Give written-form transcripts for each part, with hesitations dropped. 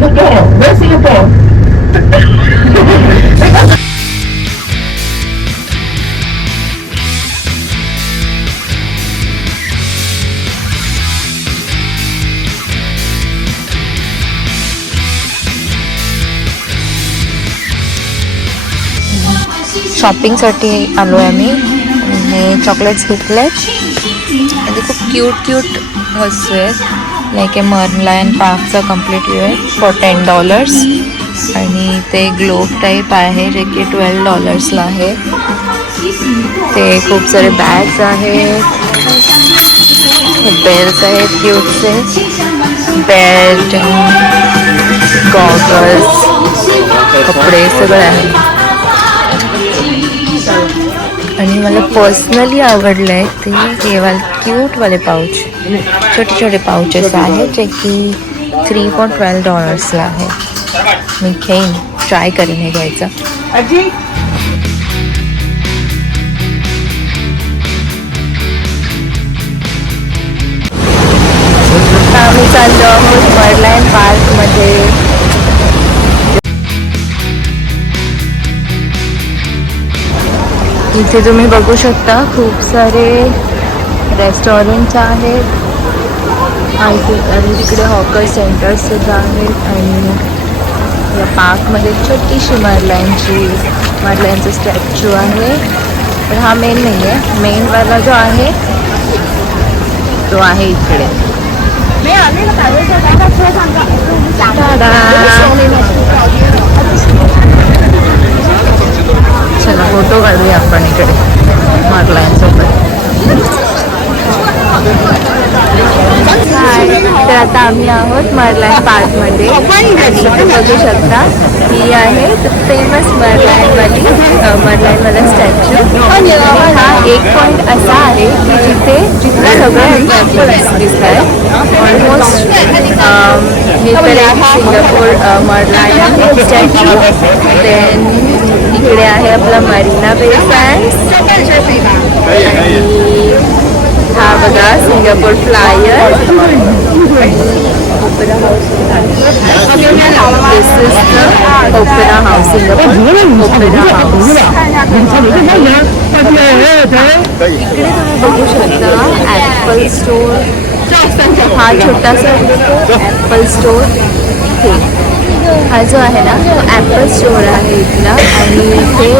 Singapore. Where's Singapore? शॉपिंगसाठी आलो आहे आम्ही आणि चॉकलेट्स घेतले आणि खूप क्यूट वस्तू आहेत लाईक ए मर्लायन पार्कचा कम्प्लीट व्यू आहे फॉर $10 आणि ते ग्लोब टाईप आहे जे की $12ला आहे. ते खूप सारे बॅग्स आहेत, बेल्स आहेत क्यूटचे, बेल्ट, गॉगल्स, कपडे सगळं आहे. आणि मला पर्सनली आवडलं आहे ते हे वाले क्यूटवाले पाऊच, छोटे छोटे पाऊचेस आहेत जे की $3.12ला आहे. मी घेईन, ट्राय करेन हे घ्यायचं. आम्ही चाललो आहोत मर्लायन पार्कमध्ये. इथे तुम्ही बघू शकता खूप सारे रेस्टॉरंट्स आहेत आणि तिकडे हॉकर सेंटर्स सुद्धा आहेत. आणि या पार्कमध्ये छोटीशी मर्लायनचं स्टॅच्यू आहे, पण हा मेन नाही आहे. मेनवाला जो आहे तो आहे इकडे. चला फोटो काढूया आपण इकडे मर्लायनसोबत. तर आता आम्ही आहोत मर्लायन पार्कमध्ये. तुम्ही बघू शकता ही आहे फेमस मर्लायनवाला स्टॅच्यू. हा एक पॉईंट असा आहे की जिथे सगळे ॲक्टर्स दिसत आहेत ऑलमोस्ट. हे तर एक सिंगापूर मर्लायन स्टॅच्यू. देन इकडे आहे आपला मरीना बे सँड्स आणि हा बघा Singapore flyer. Opera house, this is the opera house, Singapore opera house. इकडे तुम्ही बघू शकता ॲपल स्टोर. हा छोटासा ॲपल स्टोर. इथे हा जो आहे ना तो ॲपल स्टोर आहे इथला. आणि इथे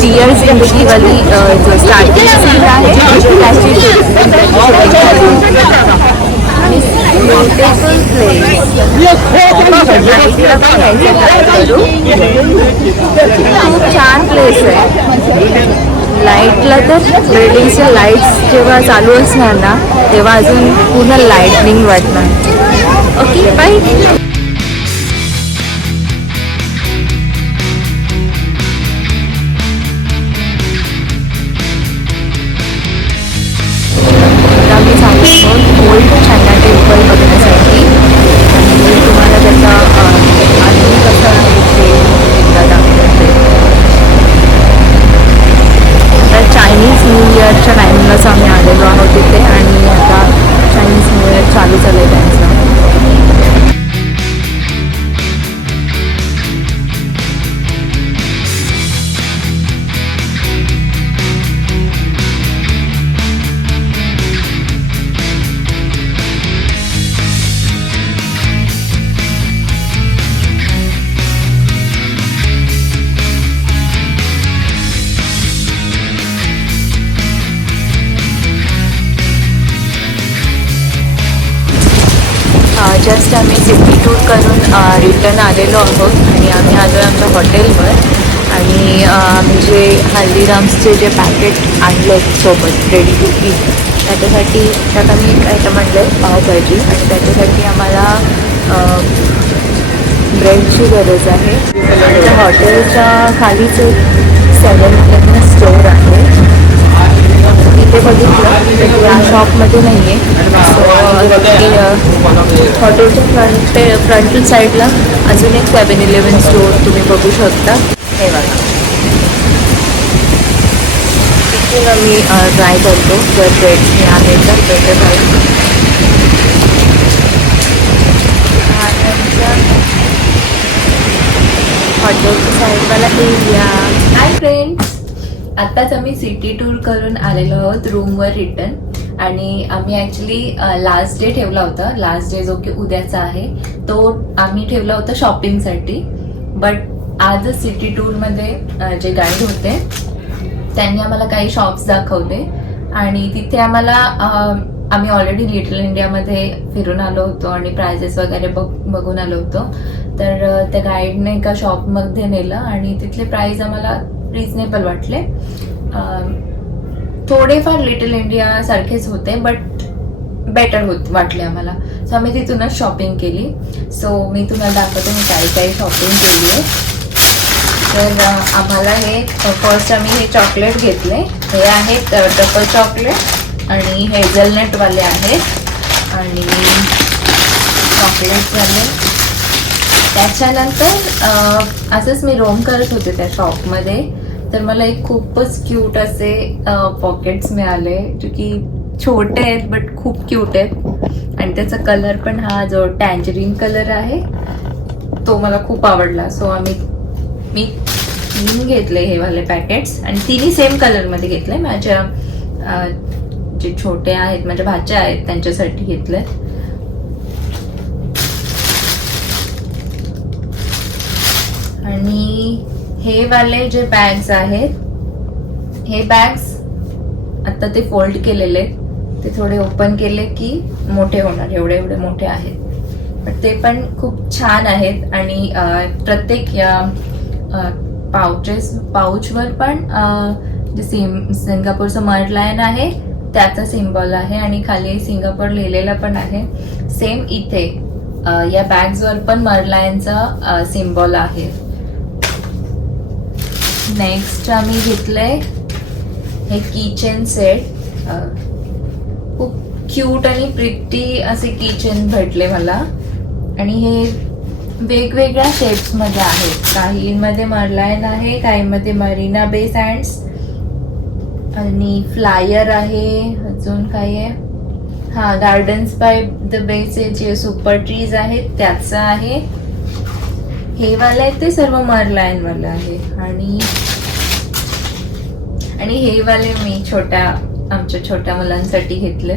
डिअर जिंदगीवाली जो स्टार्टिंग सीन आहे त्याची ब्युटिफुल प्लेस. नाईटला पण यायचं ट्राय करू. खूप छान प्लेस आहे. लाईटला तर बिल्डिंगचे लाईट्स जेव्हा चालू असणार ना तेव्हा अजून पूर्ण लाईटनिंग वाटणार. Okay bye. Old China temple बघण्यासाठी आणि तुम्हाला त्याचा अजून कसं आहे ते एकदा दाखवते. तर चायनीज न्यू इयरच्या टायमिंगलाच आम्ही आलेलो आहोत तिथे आणि आता चायनीज न्यू इयर चालू झालं आहे त्यांचं. जस्ट आम्ही सिटी टूर करून रिटर्न आलेलो आहोत आणि आम्ही आलो आहे आमच्या हॉटेलवर. आणि आम्ही जे हल्दीराम्सचे जे पॅकेट आणले सोबत रेडी टू ईट त्याच्यासाठी त्यात आम्ही एक आयटम आणलं आहे पावभाजी आणि त्याच्यासाठी आम्हाला ब्रेडची गरज आहे. त्या हॉटेलच्या खालीच एक 7-Eleven स्टोर आहे. इथे बघितलं या शॉपमध्ये नाही आहे. सो हॉटेलच्या फ्रंट साईडला अजून एक 7-Eleven स्टोर तुम्ही बघू शकता. हे बघा तिथून आम्ही ट्राय करतो जर ब्रेड्स मिळाले तर बेटर राहील. हॉटेलच्या साईडवाला एरिया. हाय फ्रेंड्स, आत्ताच आम्ही सिटी टूर करून आलेलो आहोत रूमवर रिटर्न. आणि आम्ही ॲक्च्युली लास्ट डे ठेवला होता, लास्ट डे जो की उद्याचा आहे तो आम्ही ठेवला होता शॉपिंगसाठी. बट आजच सिटी टूरमध्ये जे गाईड होते त्यांनी आम्हाला काही शॉप्स दाखवले आणि तिथे आम्हाला आम्ही ऑलरेडी लिटल इंडियामध्ये फिरून आलो होतो आणि प्राइजेस वगैरे बघून आलो होतो. तर त्या गाईडने एका शॉपमध्ये नेलं आणि तिथले प्राइस आम्हाला रिजनेबल वाटले. थोडेफार लिटल इंडिया सारखेच होते बट बेटर वाटले आम्हाला. सो आम्ही तिथूनच शॉपिंग केली. सो मी तुम्हाला दाखवते मी काही शॉपिंग केली आहे. तर आम्हाला हे फर्स्ट आम्ही हे चॉकलेट घेतले. हे आहेत डबल चॉकलेट आणि हेझलनटवाले आहेत आणि चॉकलेट झाले. त्याच्यानंतर असंच मी रोम करत होते त्या शॉपमध्ये, तर मला एक खूपच क्यूट असे पॉकेट्स मिळाले जो की छोटे आहेत बट खूप क्यूट आहेत. आणि त्याचा कलर पण हा जो टँजरीन कलर आहे तो मला खूप आवडला. सो मी 3 घेतले हे वाले पॅकेट्स आणि 3ही सेम कलरमध्ये घेतले. माझ्या जे छोटे आहेत माझ्या भाच्या आहेत त्यांच्यासाठी घेतले. आणि हे वाले जे बॅग्स आहेत, हे बॅग्स आता ते फोल्ड केलेले, ते थोडे ओपन केले की मोठे होणार, एवढे मोठे आहेत. पण ते पण खूप छान आहेत. आणि प्रत्येक या पाऊचवर पण जे सिंगापूरचं मर्ड लायन आहे त्याचा सिम्बॉल आहे आणि खाली सिंगापूर लिहिलेला पण आहे. सेम इथे या बॅग्सवर पण मर्ड लायनचा सिम्बॉल आहे. नेक्स्ट आम्ही घेतलंय हे किचन सेट. खूप क्यूट आणि प्रिटी असे किचन भेटले मला आणि हे वेगवेगळ्या शेप्स मध्ये आहेत. काहींमध्ये मर्लायन आहे, काहींमध्ये मरीना बे सँड्स आणि फ्लायर आहे. अजून काय आहे, हा गार्डन्स बाय द बेचे जे सुपर ट्रीज आहेत त्याचं आहे. हे वाले आहेत ते सर्व मर्लायन वाले आहे. आणि हे वाले मी आमच्या छोट्या मुलांसाठी घेतले.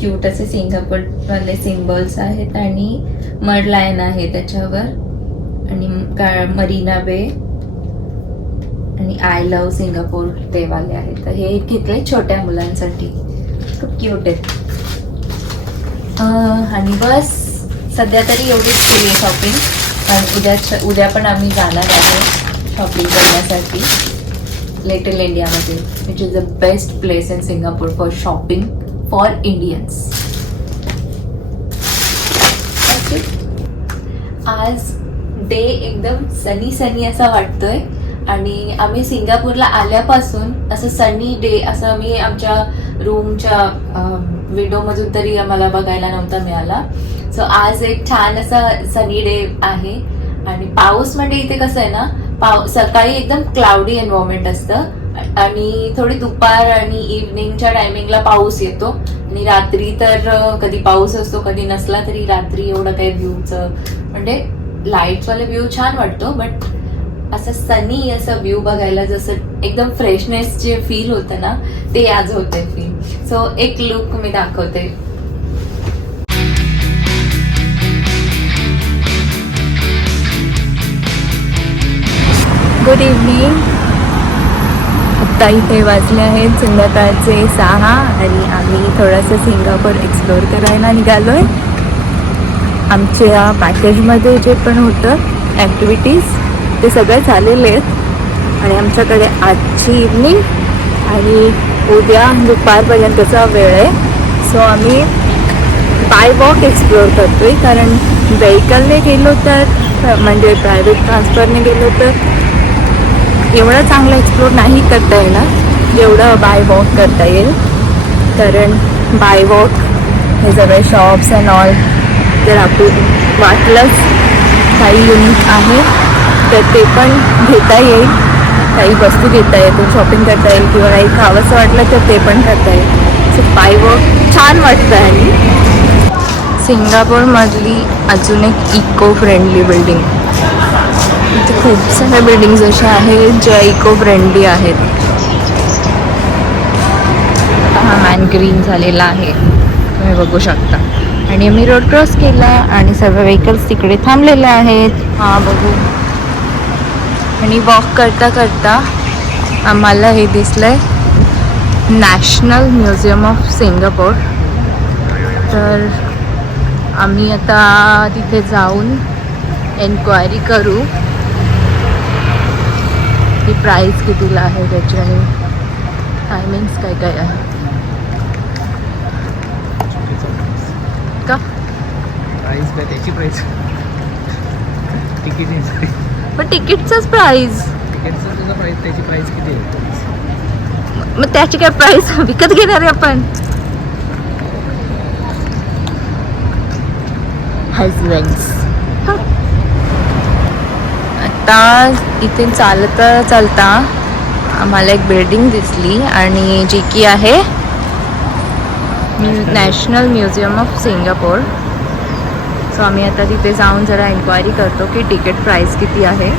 क्यूट असे सिंगापूर वाले सिम्बॉल्स आहेत आणि मर्ड लायन आहे त्याच्यावर आणि मरीना बे आणि आय लव्ह सिंगापूर ते वाले आहेत. तर हे घेतले छोट्या मुलांसाठी, खूप क्यूट आहेत. आणि बस सध्या तरी एवढीच केली आहे शॉपिंग. आणि उद्या पण आम्ही जाणार आहे शॉपिंग करण्यासाठी लिटल इंडियामध्ये, which is the best place in Singapore for shopping for Indians. आज डे एकदम सनी असा वाटतोय आणि आम्ही सिंगापूरला आल्यापासून असं सनी डे असं आम्ही आमच्या रूमच्या विंडोमधून तरी आम्हाला बघायला नव्हता मिळाला. सो आज एक छान असा सनी डे आहे. आणि पाऊस म्हणजे इथे कसं आहे ना, सकाळी एकदम क्लाउडी एन्व्हायरमेंट असतं आणि थोडी दुपार आणि इव्हनिंगच्या टायमिंगला पाऊस येतो आणि रात्री तर कधी पाऊस असतो कधी नसला तरी रात्री एवढं काही व्ह्यूचं म्हणजे लाईट्सवाला व्ह्यू छान वाटतो. बट असं सनी असं व्ह्यू बघायला जसं एकदम फ्रेशनेस जे फील होतं ना ते आज होते फील. सो एक लुक मी दाखवते. Good evening. आत्ता इथे वाजले आहेत संध्याकाळचे 6 आणि आम्ही थोडंसं सिंगापूर एक्सप्लोअर करायला निघालो आहे. आमच्या पॅकेजमध्ये जे पण होतं ॲक्टिव्हिटीज ते सगळे झालेले आहेत आणि आमच्याकडे आजची इव्हनिंग आणि उद्या दुपारपर्यंतचा वेळ आहे. सो आम्ही बाय वॉक एक्सप्लोअर करतो आहे, कारण व्हेकलने गेलो तर म्हणजे प्रायव्हेट ट्रान्सफरने गेलो तर एवढं चांगलं एक्सप्लोर नाही करता येणार जेवढं बाय वॉक करता येईल. कारण बाय वॉक हे सगळे शॉप्स अँड ऑल जर आपण वाटलंच काही युनिक आहे तर ते पण घेता येईल, काही वस्तू घेता येतील, शॉपिंग करता येईल किंवा काही खावंसं वाटलं तर ते पण करता येईल. सो बाय वॉक छान वाटतं. आणि सिंगापूरमधली अजून एक इको फ्रेंडली बिल्डिंग इथे खूप साऱ्या बिल्डिंग्स अशा आहेत ज्या इको फ्रेंडली आहेत. हा मॅन ग्रीन झालेला आहे तुम्ही बघू शकता. आणि आम्ही रोड क्रॉस केला आणि सर्व व्हेकल्स तिकडे थांबलेले आहेत. हा बघू. आणि वॉक करता करता आम्हाला हे दिसलंय नॅशनल म्युझियम ऑफ सिंगापूर. तर आम्ही आता तिथे जाऊन एन्क्वायरी करू की प्राईस कितीला आहे त्याची आणि टायमिंग्स काय काय आहे का. प्राइस काय त्याची प्राइस तिकीट पण तिकीटचाच प्राईस. तिकीटचं तुझं प्राइस त्याची प्राइस किती आहे. मग त्याची काय प्राईस विकत घेणार आहे आपण. हजबंड्स. आता इथे चालता आम्हाला एक बिल्डिंग दिसली आणि जी की आहे national museum of Singapore. So आम्ही आता तिथे जाऊन जरा एन्क्वायरी करतो की तिकीट प्राईस किती आहे.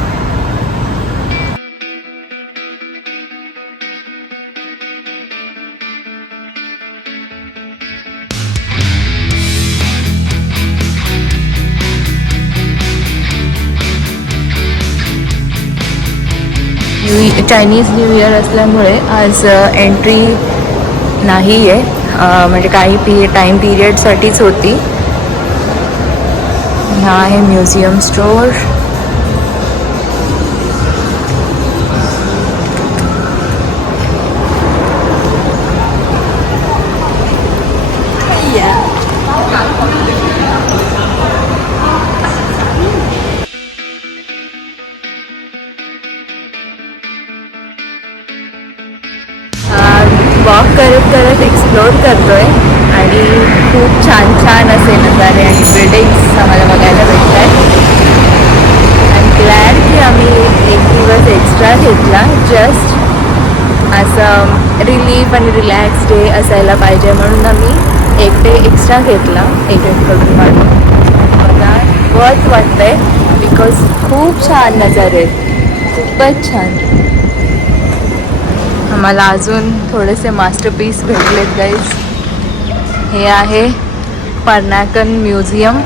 चायनीज न्यू इयर असल्यामुळे आज एंट्री नाही आहे. म्हणजे काही टाईम पिरियडसाठीच होती. हा आहे म्युझियम स्टोअर. वॉक करत एक्सप्लोर करतोय आणि खूप छान छान असे नजारे आणि बिल्डिंग्स आम्हाला बघायला भेटत आहेत. आय एम ग्लॅड की आम्ही एक दिवस एक्स्ट्रा घेतला. जस्ट असं रिलीफ आणि रिलॅक्स डे असायला पाहिजे म्हणून आम्ही एक डे एक्स्ट्रा घेतला एजंटकडून काढून. मला वर्थ वाटतंय बिकॉज खूप छान नजारे आहेत. खूपच छान. आम्हाला अजून थोडेसे मास्टरपीस भेटलेत गाईज. हे आहे पर्नाकन म्युझियम.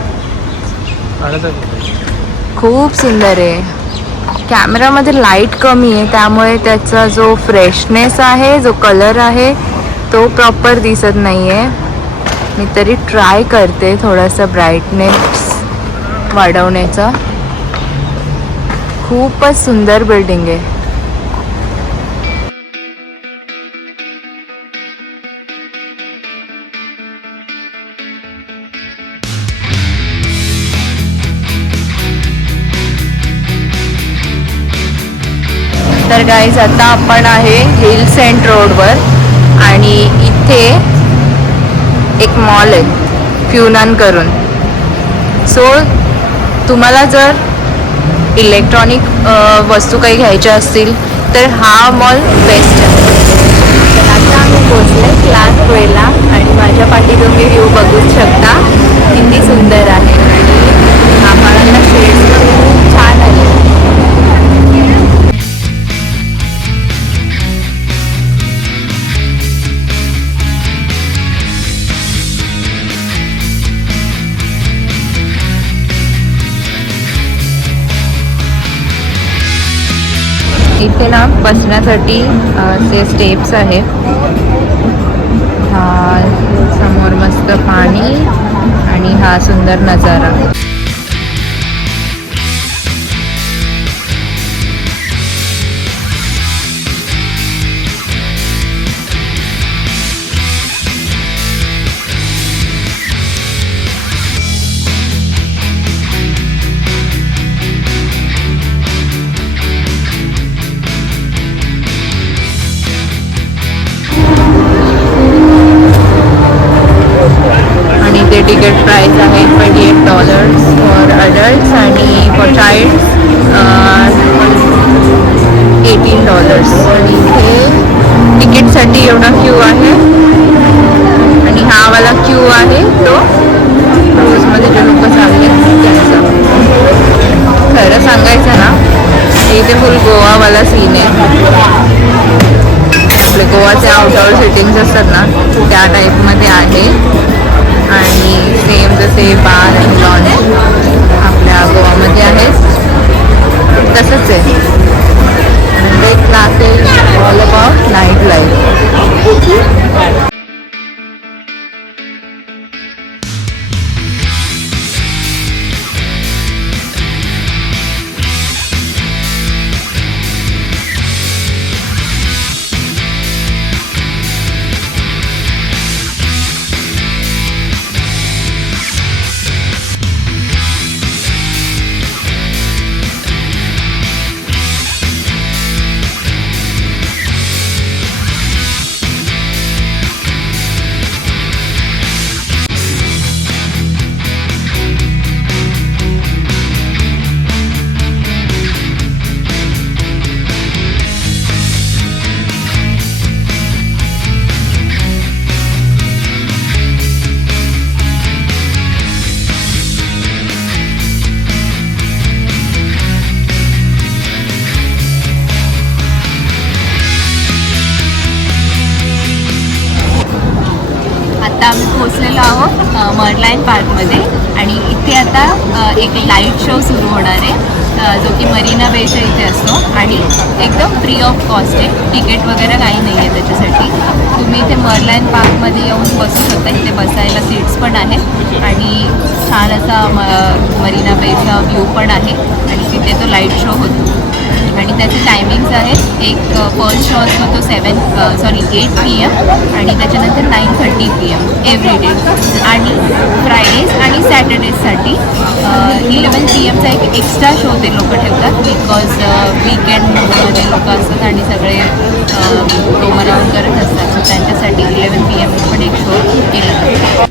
खूप सुंदर आहे. कॅमेरामध्ये लाईट कमी आहे त्यामुळे त्याचा जो फ्रेशनेस आहे जो कलर आहे तो प्रॉपर दिसत नाही आहे. मी तरी ट्राय करते थोडासा ब्राईटनेस वाढवण्याचा. खूपच सुंदर बिल्डिंग आहे. तर गाईज आता आपण आहे हिल सेंट रोडवर आणि इथे एक मॉल आहे फ्युनन करून. सो तुम्हाला जर इलेक्ट्रॉनिक वस्तू काही घ्यायच्या असतील तर हा मॉल बेस्ट आहे. तर आता आम्ही पोचले क्लास वेला आणि माझ्या पाठी तुम्ही व्ह्यू बघूच शकता किती सुंदर आहे. आणि आम्हाला शेड्स खूप छान आहे. इथे ना बसण्यासाठी ते स्टेप्स आहेत. हा समोर मस्त पाणी आणि हा सुंदर नजारा. तिकीट प्राइस आहे $28 फॉर अडल्ट्स आणि फॉर चाइल्ड्स $18. आणि इथे तिकीटसाठी एवढा क्यू आहे आणि हा वाला क्यू आहे तो क्रूजमध्ये जे लोक चालले त्यांचा. खरं सांगायचं ना जसे आउटडोअर सिटिंग्स असतात ना त्या टाईपमध्ये आहे. आणि सेम जसे बार आणि लॉन्ज आपल्या गोवामध्ये आहेत तसंच आहे. म्हणजे classes all about night life. आता आम्ही पोहोचलेलो आहोत मर्लाईन पार्कमध्ये आणि इथे आता एक लाईट शो सुरू होणार आहे जो की मरीना बेच्या इथे असतो आणि एकदम फ्री ऑफ कॉस्ट आहे. तिकीट वगैरे काही नाही आहे त्याच्यासाठी. तुम्ही इथे मर्लाईन पार्कमध्ये येऊन बसू शकता. इथे बसायला सीट्स पण आहेत आणि छान असा मरीना बेचा व्ह्यू पण आहे आणि तिथे तो लाईट शो होतो आणि त्याचे टायमिंग्स आहेत. एक फर्स्ट शो असतो तो 8 PM आणि त्याच्यानंतर 9:30 PM एव्हरी डे. आणि फ्रायडेज आणि सॅटर्डेजसाठी 11 PMचा एक एक्स्ट्रा शो ते लोक ठेवतात बिकॉज वीकेंडमध्ये लोक असतात आणि सगळे रोम अराउंड करत असतात. सो त्यांच्यासाठी 11 PM पण एक शो केला जातो.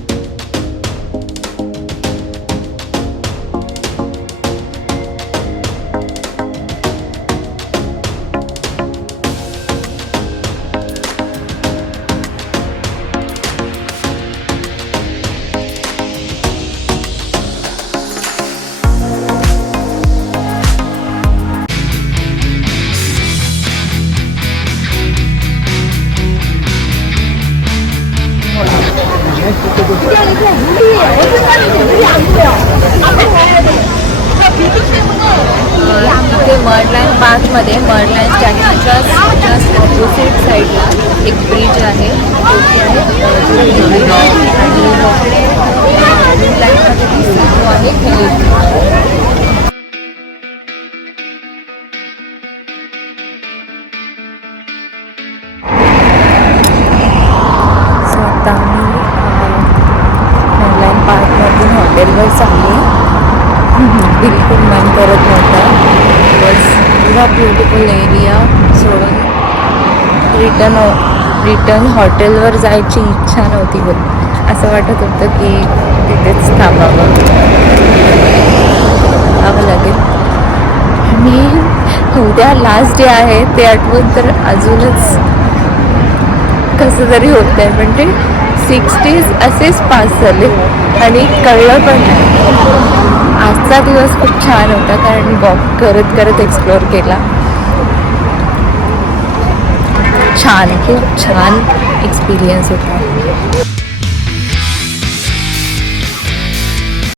इथे मर्लाईन पार्कमध्ये मर्लाईन स्टॅच्यूच्या जस्ट ऑपोजिट साईडला एक ब्रिज आहे. आणि लाईटमध्ये दिसतो आहे. आता आम्ही मर्लाईन पार्कमधून हॉटेलवर चालली. बिलकुल मन करत नव्हतं. बस एवढा ब्युटिफुल एरिया सोडून रिटर्न हॉटेलवर जायची इच्छा नव्हती होत. असं वाटत होतं की तिथेच थांबावं लागेल. आणि उद्या लास्ट डे आहे ते आठवून तर अजूनच कसं तरी होत नाही. म्हणजे 6 days असेच पास झाले आणि कळलं पण नाही. आजचा दिवस खूप छान होता कारण वॉक करत करत एक्सप्लोअर केला. खूप छान एक्सपिरियन्स होता.